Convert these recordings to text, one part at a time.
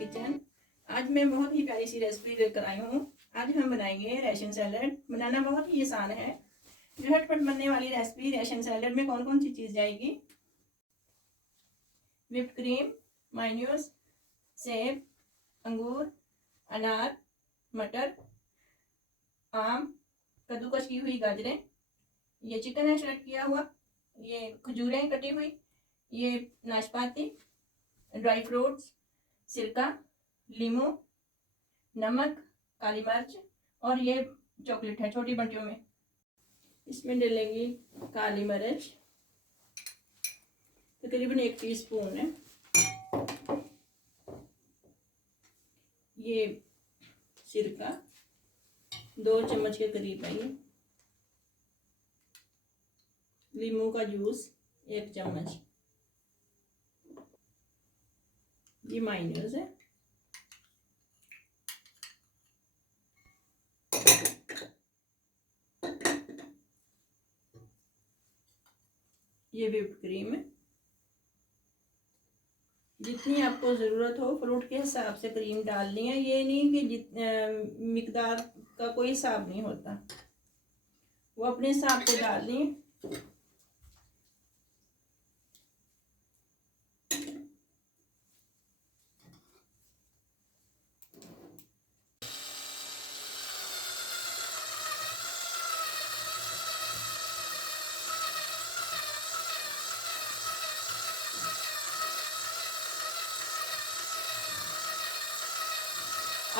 Kitchen. आज मैं बहुत ही प्यारी सी रेसिपी लेकर आई हूँ। आज हम बनाएंगे रेशन सैलड। बनाना बहुत ही आसान है। झटपट बनने वाली रेसिपी। रेशन सैलड में कौन कौन सी चीज़ जाएगी? व्हिप्ड क्रीम, मायोनीज, सेब, अंगूर, अनार, मटर, आम, कद्दूकस की हुई गाजरें, ये चिकन है शरेड किया हुआ, ये खजूरें कटी हुई, ये नाशपाती, ड्राई फ्रूट्स, सिरका, लीमू, नमक, काली मिर्च और ये चॉकलेट है छोटी बंटियों में। इसमें डालेंगे काली मिर्च, तकरीबन 1 टीस्पून है। ये सिरका 2 चम्मच के करीब है। ये लीमू का जूस 1 चम्मच। ये मायोनीज है। ये व्हिप्ड क्रीम है। जितनी आपको ज़रूरत हो फ्रूट के हिसाब से क्रीम डालनी है। ये नहीं कि मिकदार का कोई हिसाब नहीं होता, वो अपने हिसाब से डालनी है।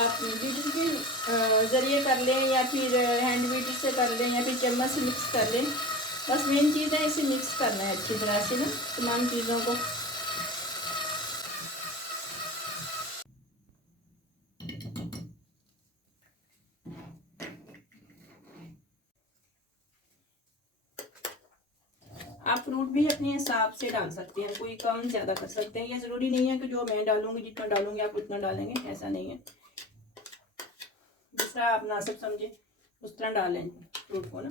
आप बीटर के ज़रिए कर लें या फिर हैंड बीटर से कर लें या फिर चम्मच से मिक्स कर लें। बस मेन चीज़ है इसे मिक्स करना है अच्छी तरह से ना तमाम चीज़ों को। आप फ्रूट भी अपने हिसाब से डाल सकते हैं, कोई कम ज़्यादा कर सकते हैं। ये ज़रूरी नहीं है कि जो मैं डालूंगी जितना डालूंगी आप उतना डालेंगे, ऐसा नहीं है। जिस तरह आप मुनासिब समझे उस तरह डालें फ्रूट को ना।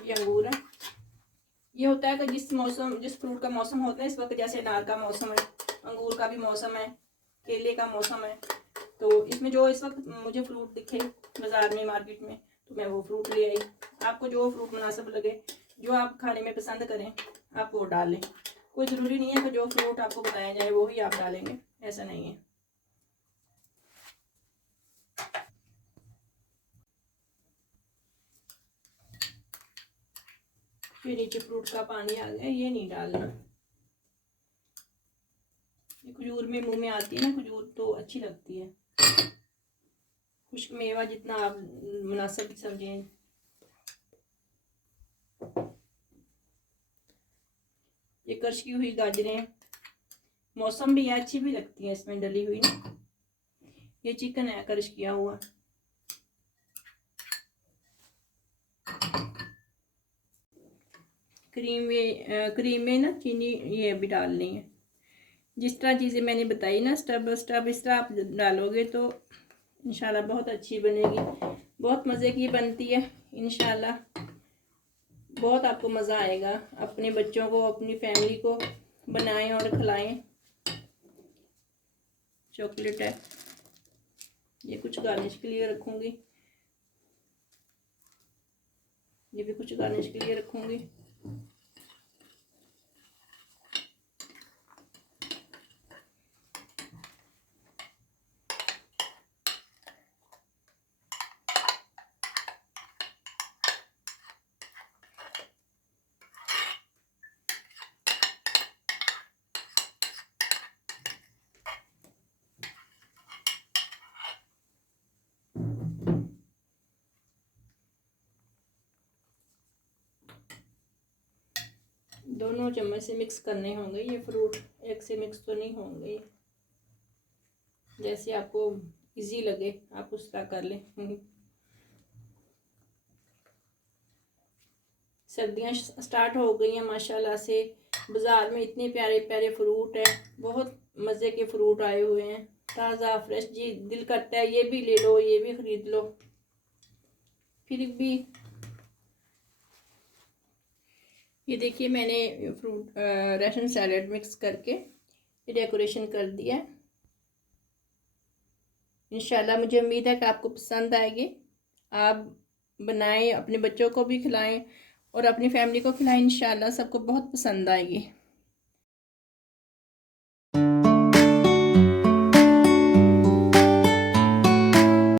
ये अंगूर है। ये होता है कि जिस फ्रूट का मौसम होता है इस वक्त, जैसे अनार का मौसम है, अंगूर का भी मौसम है, केले का मौसम है, तो इसमें जो इस वक्त मुझे फ्रूट दिखे बाज़ार में मार्केट में तो मैं वो फ्रूट ले आई। आपको जो फ्रूट मुनासिब लगे, जो आप खाने में पसंद करें आप वो डाल लें। कोई ज़रूरी नहीं है कि जो फ्रूट आपको बताया जाए वो ही आप डालेंगे, ऐसा नहीं है। फिर नीचे फ्रूट का पानी आ गया, ये नहीं डालना। ये खजूर में मुंह में आती है ना, खजूर तो अच्छी लगती है। खुश्क मेवा जितना आप मुनासिब समझें। ये क्रश की हुई गाजरें, मौसम भी अच्छी भी लगती है इसमें डली हुई ना। ये चिकन है क्रश किया हुआ। क्रीम में ना चीनी ये भी डालनी है। जिस तरह चीज़ें मैंने बताई ना स्टेप बाय स्टेप, इस तरह आप डालोगे तो इंशाल्लाह बहुत अच्छी बनेगी। बहुत मज़े की बनती है इंशाल्लाह। बहुत आपको मज़ा आएगा। अपने बच्चों को अपनी फैमिली को बनाएं और खिलाएं। चॉकलेट है, ये कुछ गार्निश के लिए रखूँगी। ये भी कुछ गार्निश के लिए रखूँगी। दोनों चम्मच से मिक्स करने होंगे। ये फ्रूट एक से मिक्स तो नहीं होंगे, जैसे आपको इजी लगे आप उस तरह कर लें। सर्दियाँ स्टार्ट हो गई हैं माशाल्लाह से, बाज़ार में इतने प्यारे प्यारे फ्रूट हैं, बहुत मज़े के फ्रूट आए हुए हैं, ताज़ा फ्रेश। जी दिल करता है ये भी ले लो, ये भी ख़रीद लो। फिर भी ये देखिए मैंने फ्रूट रैशन सैलेड मिक्स करके डेकोरेशन कर दिया। इंशाल्लाह मुझे उम्मीद है कि आपको पसंद आएगी। आप बनाएं, अपने बच्चों को भी खिलाएं और अपनी फैमिली को खिलाएं। इंशाल्लाह सबको बहुत पसंद आएगी।